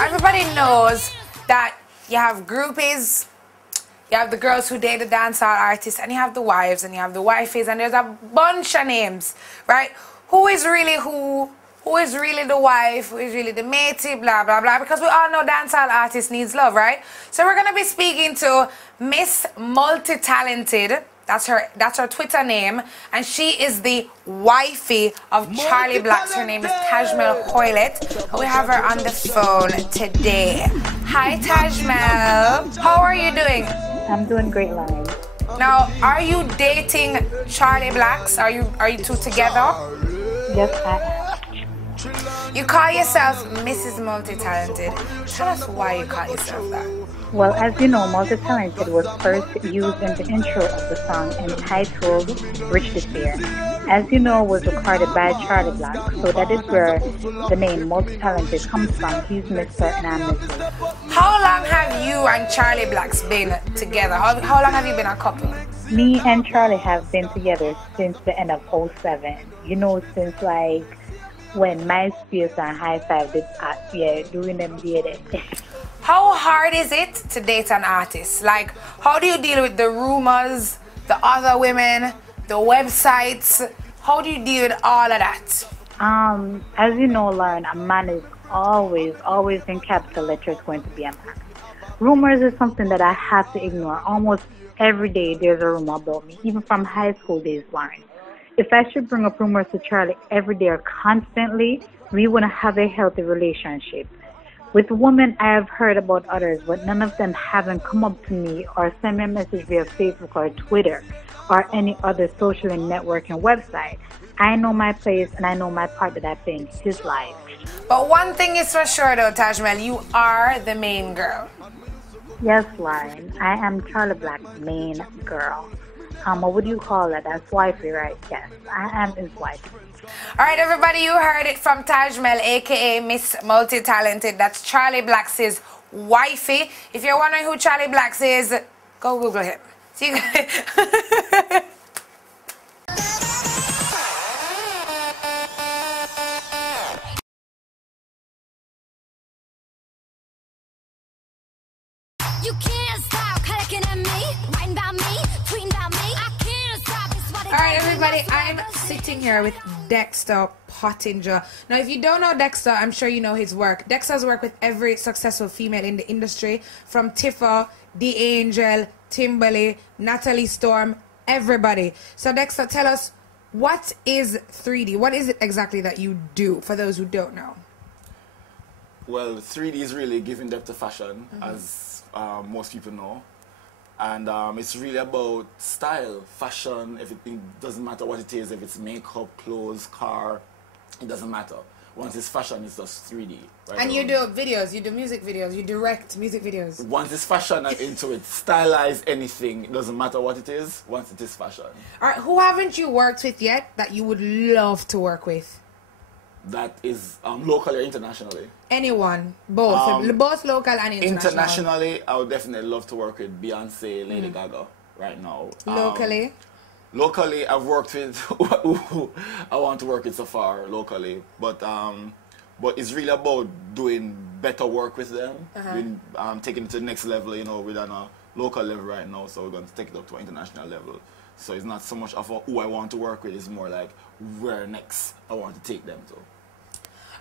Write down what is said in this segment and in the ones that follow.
Now everybody knows that you have groupies, you have the girls who date the dancehall artists, and you have the wives, and you have the wifeys, and there's a bunch of names, right? Who is really who? Who is really the wife? Who is really the matey? Blah, blah, blah. Because we all know dancehall artists needs love, right? So we're going to be speaking to Miss Multi-Talented. That's her Twitter name. And she is the wifey of Charly Blacks. Her name is Tajmel Hoylet. We have her on the phone today. Hi, Tajmel. How are you doing? I'm doing great, Lion. Now, are you dating Charly Blacks? Are you two together? Yes, I am. You call yourself Mrs. Multi-Talented. Tell us why you call yourself that. Well, as you know, Multi-Talented was first used in the intro of the song entitled Rich This Year. As you know, it was recorded by Charly Blacks, so that is where the name Multi-Talented comes from. He's Mr. and I'm Mrs. How long have you and Charly Blacks been together? How long have you been a couple? Me and Charly have been together since the end of '07. You know, since like when MySpace and High Five did doing them dating. How hard is it to date an artist? Like, how do you deal with the rumors, the other women, the websites? How do you deal with all of that? As you know, Lauren, a man is always in capital letters going to be a man. Rumors is something that I have to ignore. Almost every day there's a rumor about me, even from high school days, Lauren. If I should bring up rumors to Charly every day or constantly, we wouldn't have a healthy relationship. With women, I have heard about others, but none of them haven't come up to me or sent me a message via Facebook or Twitter or any other social networking website. I know my place and I know my part that I play in his life. But one thing is for sure though, Tajmel, you are the main girl. Yes, Lauren, I am Charly Black's main girl. What would you call that? That's wifey, right? Yes, I am his wife. All right, everybody, you heard it from Tajmel, a.k.a. Miss Multi-Talented. That's Charly Blacks' wifey. If you're wondering who Charly Blacks is, go Google him. See you guys. You can't stop looking at me, writing about me, tweeting about me. I can't stop. It's what it All right, everybody, I'm sitting here with Dexter Pottinger. Now, if you don't know Dexter, I'm sure you know his work. Dexter's worked with every successful female in the industry, from Tifa, The Angel, Timberly, Natalie Storm, everybody. So, Dexter, tell us, what is 3D? What is it exactly that you do, for those who don't know? Well, 3D is really giving depth to fashion, as most people know. And it's really about style, fashion, everything. Doesn't matter what it is, if it's makeup, clothes, car, it doesn't matter. Once it's fashion, it's just 3D. Right? And you do videos, you do music videos, you direct music videos. Once it's fashion and into it, stylize anything, it doesn't matter what it is, once it is fashion. All right, who haven't you worked with yet that you would love to work with? That is locally or internationally? Anyone, both, both local and international. Internationally, I would definitely love to work with Beyonce, Lady Gaga right now. Locally? Locally, I've worked with who I want to work with so far locally, but it's really about doing better work with them, taking it to the next level. You know, we're on a local level right now, so we're going to take it up to an international level. So it's not so much of who I want to work with; it's more like where next I want to take them to.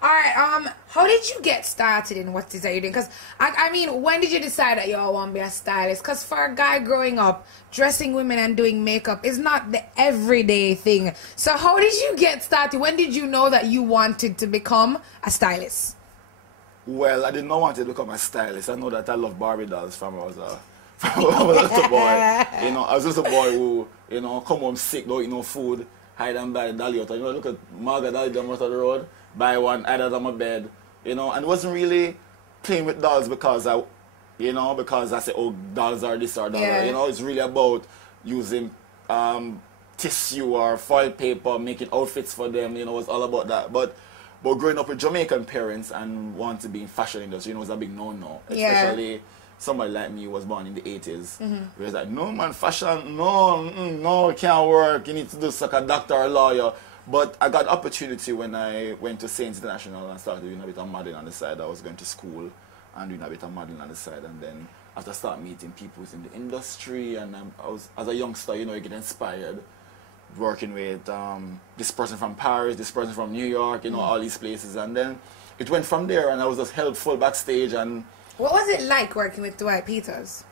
All right, how did you get started in what it is that you're doing? Because, I mean, when did you decide that you all want to be a stylist? Because for a guy growing up, dressing women and doing makeup is not the everyday thing. So how did you get started? When did you know that you wanted to become a stylist? Well, I did not want to become a stylist. I know that I love Barbie dolls from when I was a little boy. You know, I was just a boy who, you know, come home sick, don't eat no food, hide and buy the dolly out. You know, look at Margaret dolly down out of the road. Buy one, hide it on my bed, you know, and it wasn't really playing with dolls because I said, oh, dolls are this or that, you know, it's really about using tissue or foil paper, making outfits for them, you know, it's all about that. But growing up with Jamaican parents and wanting to be in fashion industry, you know, it's a big no-no, especially somebody like me who was born in the 80s. Where it's like, no man, fashion, no, it can't work, you need to do like a doctor or a lawyer. But I got opportunity when I went to Saints International and started doing a bit of modeling on the side. I was going to school and doing a bit of modeling on the side. And then after I start meeting people in the industry, and I was, as a youngster, you know, you get inspired working with this person from Paris, this person from New York, you know, all these places. And then it went from there, and I was just helpful backstage. And what was it like working with Dwight Peters?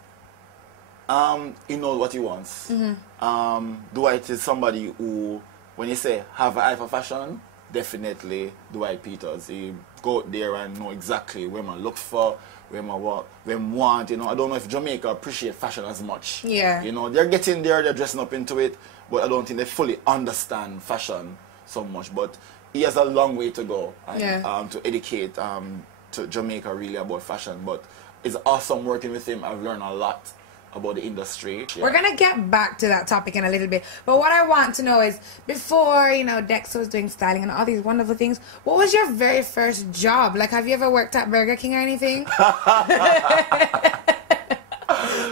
He knows what he wants. Dwight is somebody who, when you say have an eye for fashion, definitely Dwight Peters. He go out there and know exactly where man look for, where man want. You know, I don't know if Jamaica appreciate fashion as much. Yeah. You know, they're getting there, they're dressing up into it, but I don't think they fully understand fashion so much. But he has a long way to go, and, to educate to Jamaica really about fashion. But it's awesome working with him. I've learned a lot about the industry. We're gonna get back to that topic in a little bit, but what I want to know is, before, you know, Dexter was doing styling and all these wonderful things, what was your very first job? Like, have you ever worked at Burger King or anything?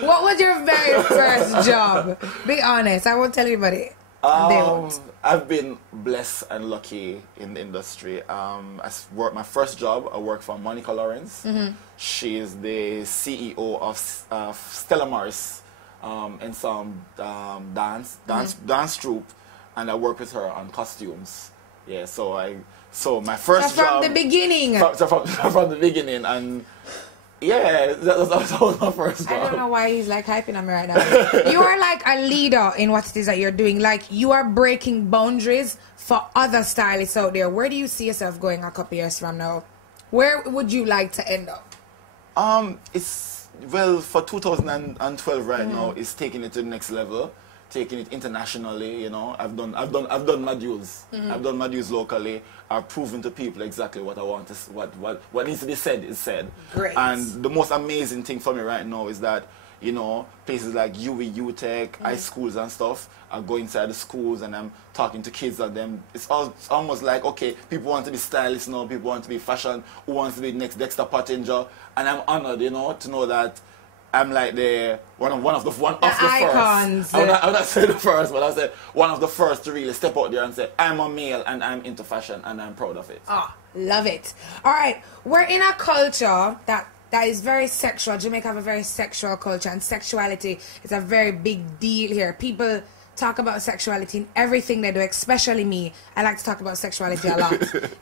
What was your very first job? Be honest. I won't tell anybody. They won't. I've been blessed and lucky in the industry. My first job, I worked for Monica Lawrence. She is the CEO of Stella Maris and some dance troupe, and I work with her on costumes. Yeah, so my first from job the beginning. From the beginning, and yeah, that was my first job. I don't know why he's like hyping on me right now. You are like a leader in what it is that you're doing. Like, you are breaking boundaries for other stylists out there. Where do you see yourself going a couple years from now? Where would you like to end up? It's, well, for 2012 right now, it's taking it to the next level, taking it internationally. You know, I've done my dues. I've done my dues locally. I've proven to people exactly what I want to, what needs to be said is said. Great. And the most amazing thing for me right now is that, you know, places like UWI, UTech, high schools and stuff, I go inside the schools and I'm talking to kids and them. It's almost like, okay, people want to be stylists now, people want to be fashion, who wants to be next Dexter Pottinger, and I'm honored, you know, to know that I'm like one of the icons. first. I would not say the first, but I say one of the first to really step out there and say, I'm a male and I'm into fashion and I'm proud of it. Oh, love it. All right, we're in a culture that is very sexual. Jamaica have a very sexual culture, and sexuality is a very big deal here. People talk about sexuality in everything they do, especially me. I like to talk about sexuality a lot.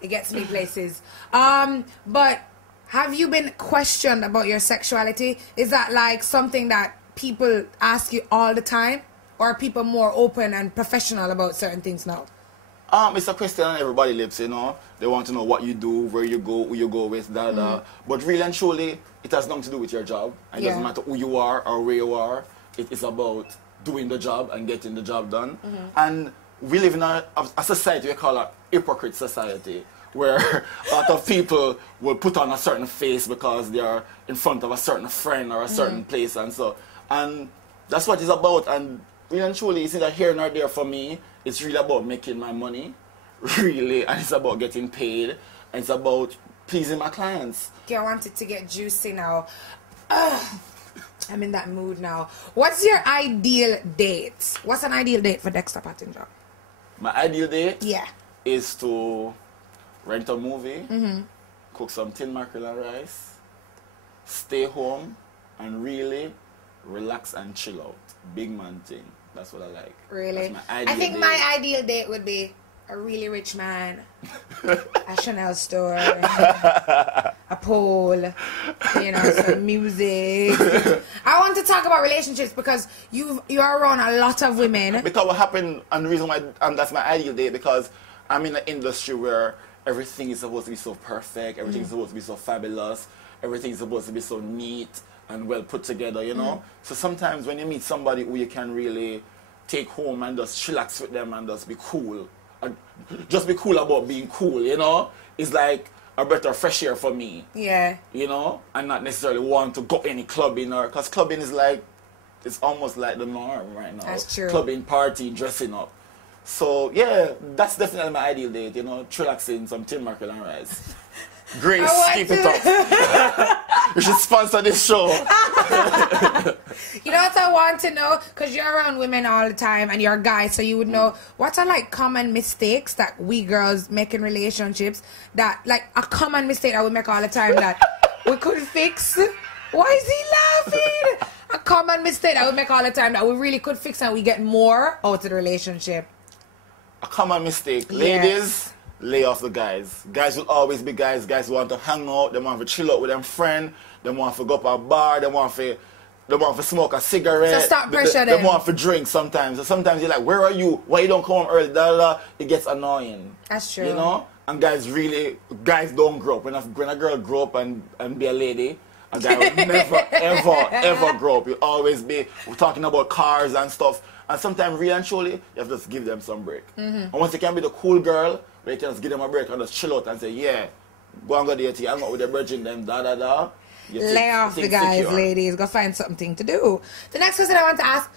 It gets me places. But have you been questioned about your sexuality? Is that like something that people ask you all the time? Or are people more open and professional about certain things now? It's a question on everybody's lips, you know. They want to know what you do, where you go, who you go with, But really and truly, it has nothing to do with your job. It doesn't matter who you are or where you are. It is about doing the job and getting the job done. And we live in a society we call a hypocrite society, where a lot of people will put on a certain face because they are in front of a certain friend or a certain place, and that's what it's about. And really and truly, it's either here nor there for me. It's really about making my money, really, and it's about getting paid, and it's about pleasing my clients. Okay, I want it to get juicy now. I'm in that mood now. What's your ideal date? What's an ideal date for Dexter Pottinger? My ideal date? Yeah. Is to rent a movie, cook some tin mackerel and rice, stay home, and really relax and chill out. Big man thing. That's what I like. Really? That's my ideal date. My ideal date would be a really rich man, a Chanel store, a pool, you know, some music. I want to talk about relationships because you are around a lot of women. Because what happened, and the reason why that's my ideal date, because I'm in an industry where everything is supposed to be so perfect, everything is supposed to be so fabulous, everything is supposed to be so neat and well put together, you know? So sometimes when you meet somebody who you can really take home and just chillax with them and just be cool, and just be cool about being cool, you know? It's like a breath of fresh air for me. Yeah. You know? And not necessarily want to go any clubbing, or because clubbing is like, it's almost like the norm right now. That's true. Clubbing, party, dressing up. So yeah, that's definitely my ideal date, you know, chillaxing, some tin mackerel and rice. Grace, keep it up. You should sponsor this show. You know what I want to know? Because you're around women all the time and you're a guy, so you would know what are like common mistakes that we girls make in relationships, that like a common mistake that we make all the time, that we could fix. Why is he laughing? A common mistake that we make all the time that we really could fix and we get more out of the relationship. A common mistake. Ladies, lay off the guys. Guys will always be guys. Guys want to hang out. They want to chill out with them friend. They want to go up a bar. They want to smoke a cigarette. So stop pressure them. They want to drink sometimes. So sometimes you're like, where are you? Why you don't come home early? Da, da, da. It gets annoying. That's true. You know? And guys don't grow up. When a girl grow up and be a lady, a guy will never, ever grow up. You'll always be talking about cars and stuff. And sometimes, really and truly, you have to just give them some break. And once you can be the cool girl, where you can just give them a break and just chill out and say, yeah, go and go date, hang out with the virgin, them, da da da. Lay off the guys, secure. Ladies. Go find something to do. The next question I want to ask,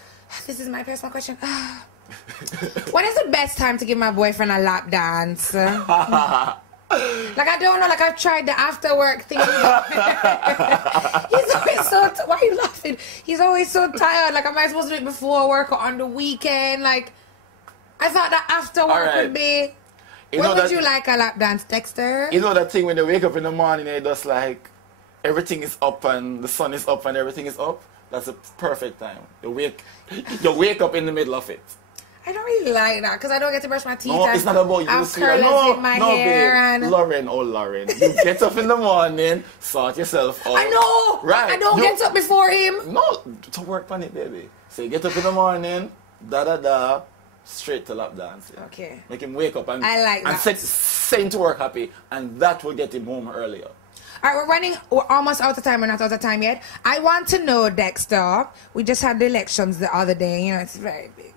this is my personal question. When is the best time to give my boyfriend a lap dance? Like, I don't know, like, I've tried the after work thing. He's always so, why are you laughing? He's always so tired. Like, am I supposed to do it before work or on the weekend? Like, I thought that after work would be. When would you like a lap dance, Dexter? You know that thing when they wake up in the morning and just like, everything is up and the sun is up and everything is up? That's a perfect time. You wake up in the middle of it. I don't really like that because I don't get to brush my teeth. No, it's not about you. I have curls in my hair. Babe. And... Lauren. You get up in the morning, sort yourself out. I know. Right. I don't get up before him. No, to work on it, baby. So you get up in the morning, da-da-da, straight to lap dance. Yeah. Okay. Make him wake up and, I like that. And set him to work happy, and that will get him home earlier. All right, we're almost out of time. We're not out of time yet. I want to know, Dexter, we just had the elections the other day. You know, it's very big.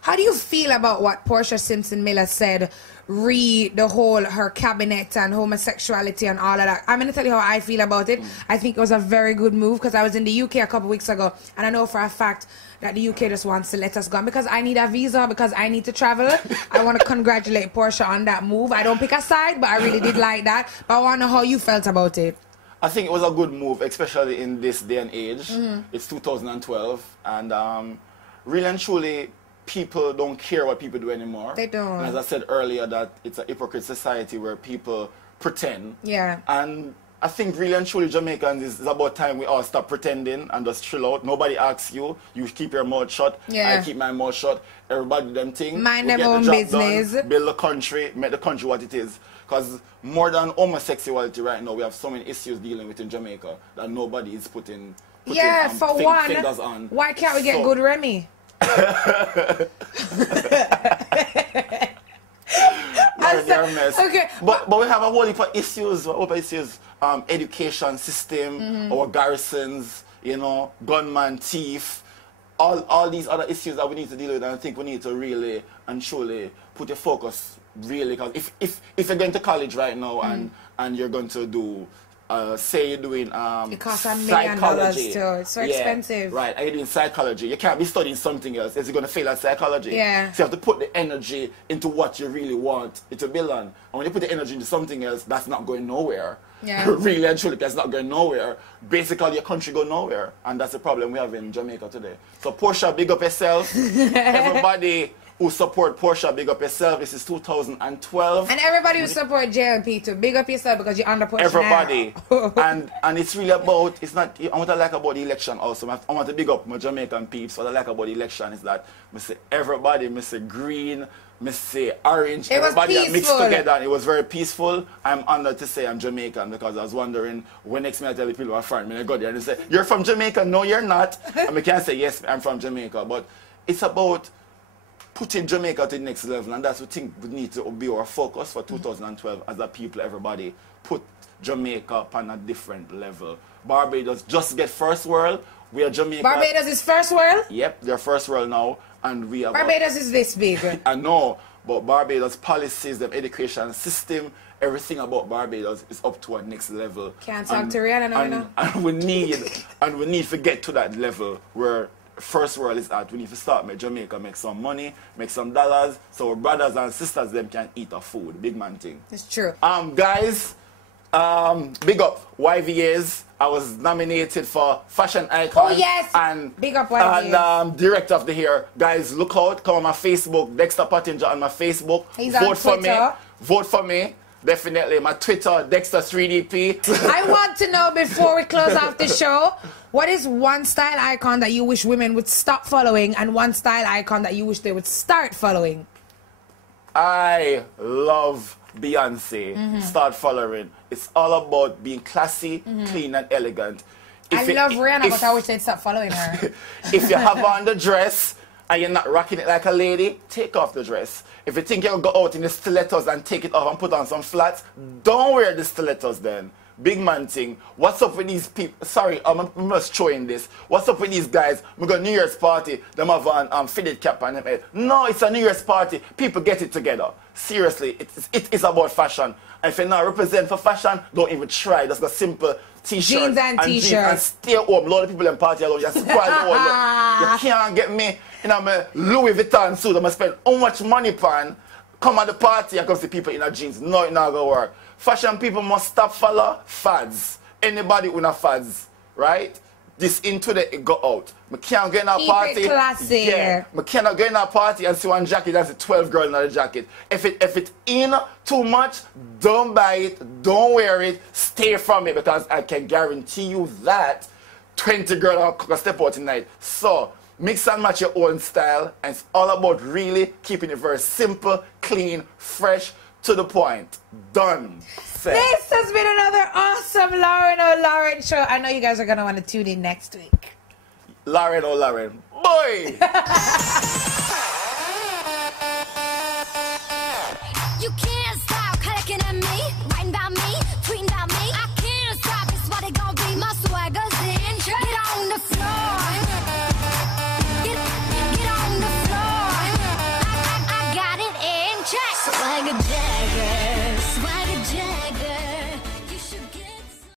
How do you feel about what Portia Simpson Miller said, the whole her cabinet and homosexuality and all of that? I'm going to tell you how I feel about it. I think it was a very good move because I was in the UK a couple weeks ago and I know for a fact that the UK just wants to let us go. And because I need a visa, because I need to travel, I want to congratulate Portia on that move. I don't pick a side, but I really did like that. But I want to know how you felt about it. I think it was a good move, especially in this day and age. It's 2012 and really and truly, people don't care what people do anymore. They don't. And as I said earlier, that it's a hypocrite society where people pretend. Yeah. And I think really and truly Jamaicans is about time we all stop pretending and just chill out. Nobody asks you. You keep your mouth shut. Yeah. I keep my mouth shut. Everybody do them thing. Mind their own business. Done, build the country, make the country what it is. Because more than homosexuality right now, we have so many issues dealing with in Jamaica that nobody is putting for one, fingers on. Why can't we get good Remy? They're a mess. Okay. But we have a whole heap of issues. Education system, our garrisons, you know, gunman, thief, all these other issues that we need to deal with. And I think we need to really and truly put your focus really. Because if you're going to college right now and you're going to do say you're doing it costs $1 million too. It's so expensive. Right, and you're doing psychology. You can't be studying something else. Is you going to fail at psychology? Yeah. So you have to put the energy into what you really want it to build on. And when you put the energy into something else, that's not going nowhere. Yeah. Really and truly, that's not going nowhere. Basically, your country go nowhere. And that's the problem we have in Jamaica today. So Portia, big up yourself. Everybody who support Portia, big up yourself. This is 2012. And everybody who support JLP too, big up yourself because you're under Portia. Everybody. and it's really about, it's not, I want to like about the election also. I want to big up my Jamaican peeps. What I like about the election is that I say everybody, I say green, I say orange, everybody are mixed together and it was very peaceful. I'm honored to say I'm Jamaican because I was wondering when next me I tell the people I'm from, when I go there and they say, you're from Jamaica? No, you're not. And I can't say, yes, I'm from Jamaica. But it's about putting Jamaica to the next level, and that's what we think we need to be our focus for 2012 as a people, everybody. Put Jamaica up on a different level. Barbados just get first world. We are Jamaica. Barbados is first world? Yep, they're first world now, and we have Barbados is this big. I know, but Barbados policies, the education system, everything about Barbados is up to a next level. Can't talk to Rihanna now. And we need to get to that level where first world is at. We need to start make Jamaica make some money, make some dollars, so our brothers and sisters them can eat our food. Big man thing. It's true. Guys, big up YVAs. I was nominated for Fashion Icon. Oh yes. And big up YVAs. And Director of the Year. Guys, look out. Come on my Facebook. Dexter Pottinger on my Facebook. He's vote on for Twitter. me. Vote for me. Definitely. My Twitter, Dexter3DP. I want to know, before we close off the show, what is one style icon that you wish women would stop following and one style icon that you wish they would start following? I love Beyonce. Start following. It's all about being classy, clean, and elegant. I love Rihanna, but I wish they'd stop following her. If you have on the dress and you're not rocking it like a lady, take off the dress. If you think you'll go out in the stilettos and take it off and put on some flats, don't wear the stilettos then. Big man thing. What's up with these people? Sorry, I must throw in this. What's up with these guys? We got New Year's party. Them have an fitted cap on them head. No, it's a New Year's party. People get it together. Seriously, it's about fashion. And if you're not represent for fashion, don't even try. Just a simple t-shirt jeans and t-shirt and stay home. A lot of people in party alone. Just squad all. You can't get me in a Louis Vuitton suit. I'm gonna spend how much money on. Come at the party and come see people in a jeans. No, it's not gonna work. Fashion people must stop follow fads. Anybody with a fads, right? This into the it go out. I can't get in a party. Keep it classy. Yeah. I cannot get in a party and see one jacket that's a 12 girl in a jacket. If it's in too much, don't buy it, don't wear it, stay from it, because I can guarantee you that 20 girls are gonna step out tonight. So mix and match your own style, and it's all about really keeping it very simple, clean, fresh, to the point. Done. Set. This has been another awesome Lauren O'Lauren show. I know you guys are going to want to tune in next week. Lauren O'Lauren. Boy!